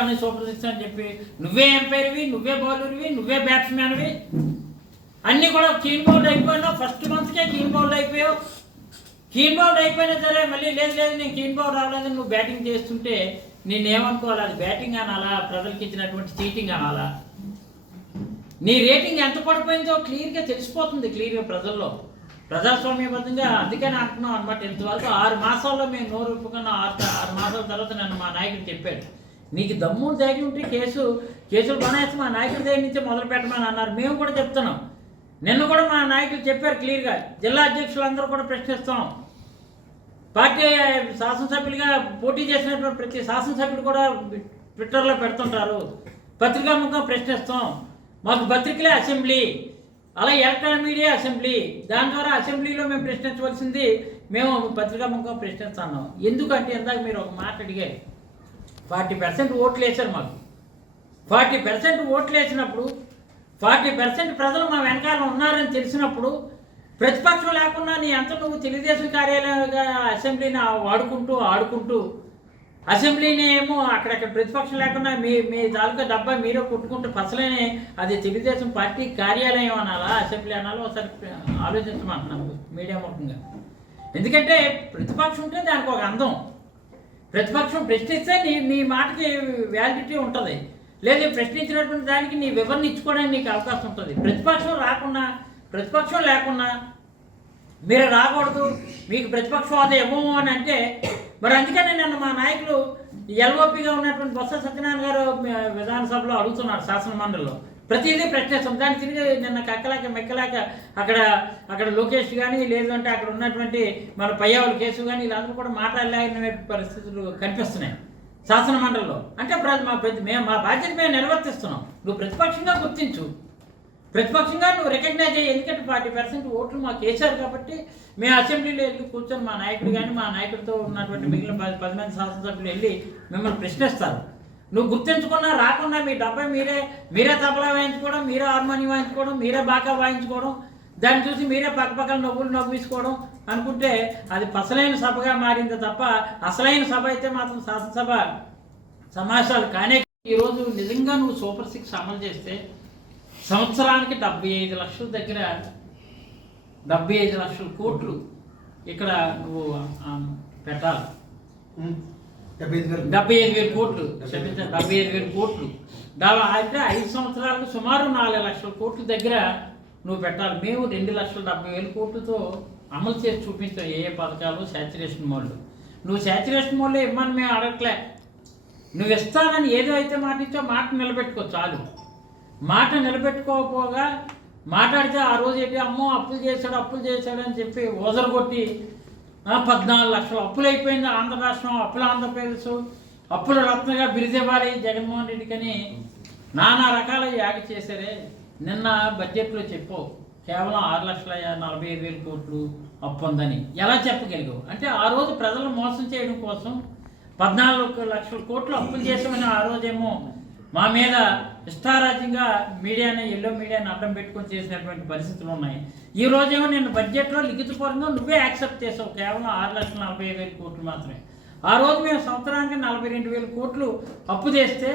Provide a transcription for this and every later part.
అని super six అని చెప్పి నువ్వే ఎంపైర్వి నువ్వే బౌలర్వి నువ్వే బ్యాట్స్మెన్వి అన్నీ కూడా కీన్ బౌల్డ్ అయిపోయినావు. ఫస్ట్ మంత్కే కీన్ బౌల్డ్ అయిపోయావు. కీన్ బౌల్డ్ అయిపోయినా సరే మళ్ళీ లేదు లేదు నేను కీన్ బౌల్డ్ రావలేదు నువ్వు బ్యాటింగ్ చేస్తుంటే నేనేమనుకోవాలి? అది బ్యాటింగ్ అనాలా? ప్రజలకు ఇచ్చినటువంటి చీటింగ్ అనాలా? నీ రేటింగ్ ఎంత పడిపోయిందో క్లియర్గా తెలిసిపోతుంది క్లియర్గా ప్రజల్లో. ప్రజాస్వామ్యబద్ధంగా అందుకని అంటున్నాం అనమాట ఇంతవరకు ఆరు మాసాల్లో మేము నోరు ఒప్పుకున్న ఆరు ఆరు మాసాల తర్వాత నన్ను మా నాయకుడు చెప్పాడు. నీకు దమ్ము ధైర్యం ఉంటే కేసు కేసులు బనాయిస్తే మా నాయకుడి దగ్గర నుంచి మొదలు పెట్టమని అన్నారు. మేము కూడా చెప్తున్నాం. నిన్న కూడా మా నాయకులు చెప్పారు క్లియర్గా. జిల్లా అధ్యక్షులు అందరూ కూడా ప్రశ్నిస్తాం పార్టీ శాసనసభ్యులుగా పోటీ చేసినటువంటి ప్రతి శాసనసభ్యుడు కూడా ట్విట్టర్లో పెడుతుంటారు. పత్రికాముఖంగా ప్రశ్నిస్తాం. మాకు పత్రికలే అసెంబ్లీ. అలా ఎలక్ట్రానిక్ మీడియా అసెంబ్లీ. దాని ద్వారా అసెంబ్లీలో మేము ప్రశ్నించవలసింది మేము పత్రికాముఖంగా ప్రశ్నిస్తున్నాం. ఎందుకంటే ఇందాక మీరు ఒక మాట అడిగారు. ఫార్టీ పర్సెంట్ ఓట్లు వేశారు మాకు. ఫార్టీ పర్సెంట్ ఓట్లు వేసినప్పుడు ఫార్టీ పర్సెంట్ ప్రజలు మా వెనకాల ఉన్నారని తెలిసినప్పుడు ప్రతిపక్షం లేకుండా నీ అంత నువ్వు తెలుగుదేశం కార్యాలయంగా అసెంబ్లీని వాడుకుంటూ ఆడుకుంటూ అసెంబ్లీని ఏమో అక్కడక్కడ ప్రతిపక్షం లేకుండా మీ మీ తాలూకా డబ్బా మీరే కొట్టుకుంటూ ఫసలేనే అది తెలుగుదేశం పార్టీ కార్యాలయం అనాలా అసెంబ్లీ అనాలా ఒకసారి ఆలోచించమంటున్నాను మీడియా ముఖంగా. ఎందుకంటే ప్రతిపక్షం ఉంటే దానికి ఒక అందం. ప్రతిపక్షం ప్రశ్నిస్తే నీ నీ మాటకి వ్యాలిడిటీ ఉంటుంది. లేదు ప్రశ్నించినటువంటి దానికి నీ వివరణ ఇచ్చుకోవడానికి నీకు అవకాశం ఉంటుంది. ప్రతిపక్షం రాకుండా ప్రతిపక్షం లేకుండా మీరు రాకూడదు. మీకు ప్రతిపక్ష హోదా ఇవ్వము అని అంటే మరి అందుకనే నన్ను మా నాయకులు ఎల్ఓపిగా ఉన్నటువంటి బొత్స సత్యనారాయణ గారు విధానసభలో అడుగుతున్నారు శాసనమండలిలో ప్రతిదీ ప్రశ్నిస్తాం దాన్ని తిరిగి నిన్న కక్కలాక మెక్కలాక అక్కడ అక్కడ లోకేష్ కానీ లేదంటే అక్కడ ఉన్నటువంటి మన పయ్యావుల కేసు కానీ వీళ్ళందరూ కూడా మాట్లాడలేని పరిస్థితులు కనిపిస్తున్నాయి. శాసన మండలిలో అంటే మా ప్రతి మేము మా బాధ్యత మేము నిర్వర్తిస్తున్నాం. నువ్వు ప్రతిపక్షంగా గుర్తించు. ప్రతిపక్షంగా నువ్వు రికగ్నైజ్ అయ్యి ఎందుకంటే ఫార్టీ పర్సెంట్ ఓట్లు మాకు వేశారు కాబట్టి మేము అసెంబ్లీలో వెళ్ళి కూర్చొని మా నాయకుడు కానీ మా నాయకుడితో ఉన్నటువంటి మిగిలిన పది పది మంది శాసనసభ్యులు వెళ్ళి మిమ్మల్ని ప్రశ్నిస్తారు. నువ్వు గుర్తించుకున్నా రాకుండా మీ డబ్బా మీరే. మీరే తబలా వాయించుకోవడం మీరే హార్మోనియం వాయించుకోవడం మీరే బాగా వాయించుకోవడం దాన్ని చూసి మీరే పక్కపక్కల నవ్వులు నవ్వించుకోవడం అనుకుంటే అది పసలైన సభగా మారింది తప్ప అసలైన సభ అయితే మాత్రం శాసనసభ సమావేశాలు కానీ ఈరోజు నిజంగా నువ్వు సూపర్ సిక్స్ అమలు చేస్తే సంవత్సరానికి డెబ్బై ఐదు లక్షల దగ్గర డెబ్బై ఐదు లక్షల కోట్లు ఇక్కడ నువ్వు పెట్టాలి. డెబ్బై ఐదు వేలు కోట్లు. క్షమించండి డెబ్బై ఐదు వేల కోట్లు. అంటే ఐదు సంవత్సరాలకు సుమారు నాలుగు లక్షల కోట్ల దగ్గర నువ్వు పెట్టాలి. మేము రెండు లక్షల డెబ్బై వేల కోట్లతో అమలు చేసి చూపించాం ఏ ఏ పథకాలు శాచురేషన్ మోడ్లు. నువ్వు శాచురేషన్ మోడ్లో ఇమ్మని మేము అడగట్లే. నువ్వు ఇస్తానని ఏదో అయితే మాట ఇచ్చో మాట నిలబెట్టుకో చాలు. మాట నిలబెట్టుకోకపోగా మాట్లాడితే ఆ రోజు ఏంటి అమ్మో అప్పులు చేశాడు అప్పులు చేశాడు అని చెప్పి ఓజరు కొట్టి పద్నాలుగు లక్షలు అప్పులు అయిపోయింది ఆంధ్ర రాష్ట్రం అప్పుల ఆంధ్రప్రదేశ్ అప్పుల రత్నగా బిరిదివ్వాలి జగన్మోహన్ రెడ్డికని నానా రకాల యాగ చేశారే. నిన్న బడ్జెట్లో చెప్పు కేవలం ఆరు లక్షల నలభై ఐదు వేల కోట్లు అప్పు ఉందని. ఎలా చెప్పగలిగావు? అంటే ఆ రోజు ప్రజలను మోసం చేయడం కోసం పద్నాలుగు లక్షల కోట్లు అప్పులు చేసామని ఆ రోజేమో మా మీద ఇష్టారాజ్యంగా మీడియాని ఎల్లో మీడియాని అడ్డం పెట్టుకొని చేసినటువంటి పరిస్థితులు ఉన్నాయి. ఈ రోజేమో నేను బడ్జెట్లో లిఖితపూర్వకంగా నువ్వే యాక్సెప్ట్ చేసావు. కేవలం ఆరు లక్షల నలభై ఐదు వేల కోట్లు మాత్రమే. ఆ రోజు మేము సంవత్సరానికి నలభై రెండు వేల కోట్లు అప్పు చేస్తే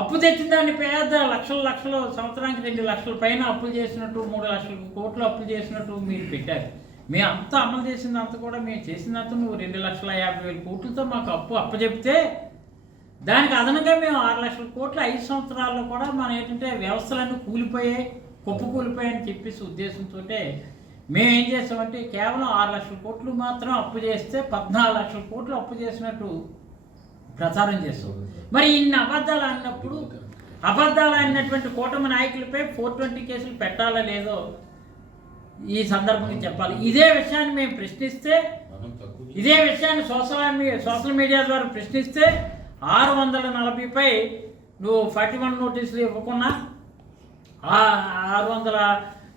అప్పు తెచ్చిన దాన్ని పేద లక్షల లక్షలు సంవత్సరానికి రెండు లక్షల పైన అప్పులు చేసినట్టు మూడు లక్షల కోట్లు అప్పులు చేసినట్టు మీరు పెట్టారు. మేము అంతా అమలు చేసినంత కూడా మేము చేసినంత నువ్వు రెండు లక్షల యాభై వేల కోట్లతో మాకు అప్పు అప్పచెప్తే దానికి అదనంగా మేము ఆరు లక్షల కోట్ల ఐదు సంవత్సరాల్లో కూడా మనం ఏంటంటే వ్యవస్థలన్నీ కూలిపోయాయి కుప్ప కూలిపోయాయని చెప్పేసి ఉద్దేశంతో మేము ఏం చేస్తామంటే కేవలం ఆరు లక్షల కోట్లు మాత్రం అప్పు చేస్తే పద్నాలుగు లక్షల కోట్లు అప్పు చేసినట్టు ప్రచారం చేస్తాం మరి ఇన్ని అబద్ధాలు అన్నప్పుడు అబద్ధాలు అన్నటువంటి కూటమి నాయకులపై ఫోర్ ట్వంటీ కేసులు పెట్టాలా లేదో ఈ సందర్భంగా చెప్పాలి. ఇదే విషయాన్ని మేము ప్రశ్నిస్తే ఇదే విషయాన్ని సోషల్ సోషల్ మీడియా ద్వారా ప్రశ్నిస్తే ఆరు వందల నలభైపై నువ్వు ఫార్టీ వన్ నోటీసులు ఇవ్వకుండా ఆ ఆరు వందల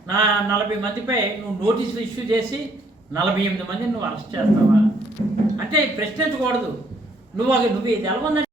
నా నలభై మందిపై నువ్వు నోటీసులు ఇష్యూ చేసి నలభై ఎనిమిది మందిని నువ్వు అరెస్ట్ చేస్తావా? అంటే ప్రశ్నించకూడదు నువ్వు అది నువ్వు ఇది ఎలా